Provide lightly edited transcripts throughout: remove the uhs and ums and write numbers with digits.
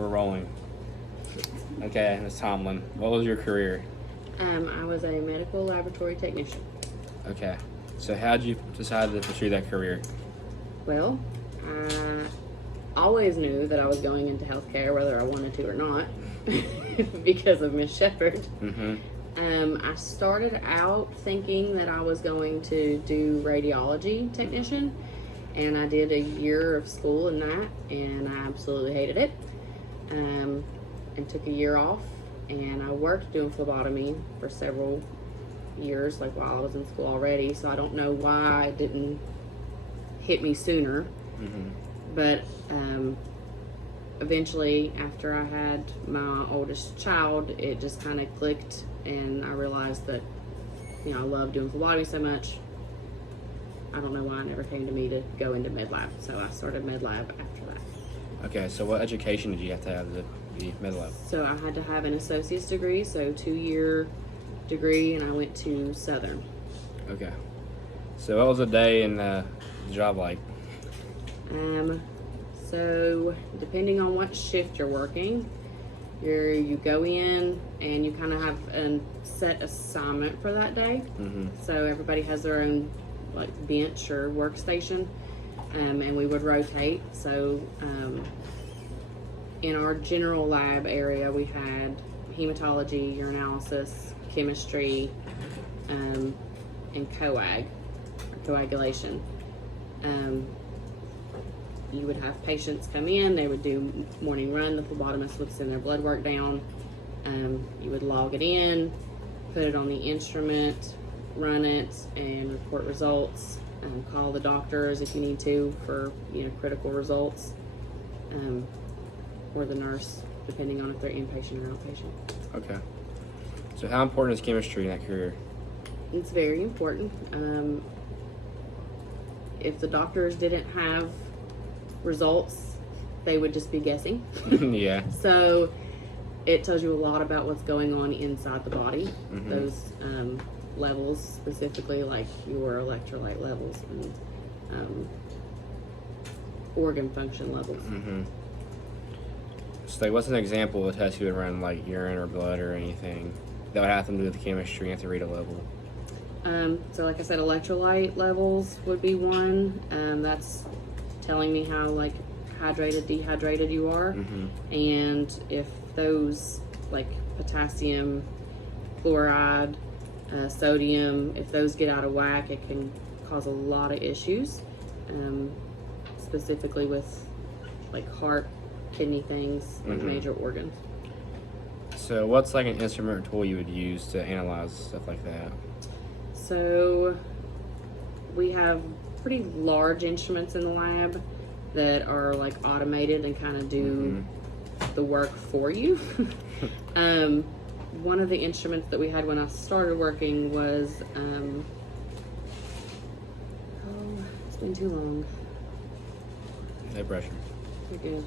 We're rolling. Okay, Ms. Tomlin, what was your career? I was a medical laboratory technician. Okay, so how did you decide to pursue that career? Well, I always knew that I was going into healthcare, whether I wanted to or not, because of Miss Shepherd. Mm-hmm. I started out thinking that I was going to do radiology technician, and I did a year of school in that, and I absolutely hated it. And took a year off, and I worked doing phlebotomy for several years, like while I was in school already. So I don't know why it didn't hit me sooner. Mm-hmm. But eventually, after I had my oldest child, it just kind of clicked, and I realized that, you know, I love doing phlebotomy so much. I don't know why it never came to me to go into med lab, so I started med lab after that. Okay, so what education did you have to be med lab? So I had to have an associate's degree, so 2-year degree, and I went to Southern. Okay, so what was a day in the job like? So depending on what shift you're working, you go in and you kind of have a set assignment for that day. Mm-hmm. So everybody has their own like bench or workstation, and we would rotate. So in our general lab area, we had hematology, urinalysis, chemistry, and coagulation. You would have patients come in, they would do morning run, the phlebotomist would send their blood work down, you would log it in, put it on the instrument, run it, and report results, call the doctors if you need to for, you know, critical results, or the nurse, depending on if they're inpatient or outpatient. Okay, so how important is chemistry in that career? It's very important. If the doctors didn't have results, they would just be guessing. Yeah. So it tells you a lot about what's going on inside the body. Mm-hmm. Those levels, specifically like your electrolyte levels and organ function levels. Mm-hmm. So like, what's an example of a test you would run, like urine or blood or anything that would have to do with the chemistry? You have to read a level. So like I said, electrolyte levels would be one. That's telling me how like hydrated, dehydrated you are. Mm-hmm. And if those like potassium, chloride, sodium, if those get out of whack, it can cause a lot of issues, specifically with like heart, kidney things, and Mm-hmm. major organs. So what's like an instrument or tool you would use to analyze stuff like that? So we have pretty large instruments in the lab that are like automated and kind of do the work for you. One of the instruments that we had when I started working was, it's been too long. No pressure. You're good.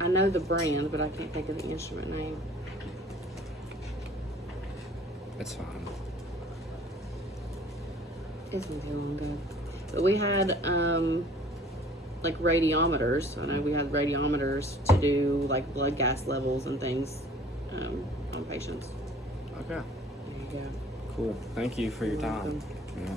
I know the brand, but I can't think of the instrument name. It's fine. It's been too long ago. But we had like radiometers. I know we had radiometers to do like blood gas levels and things on patients. Okay. There you go. Cool. Thank you for your You're time. welcome. Yeah.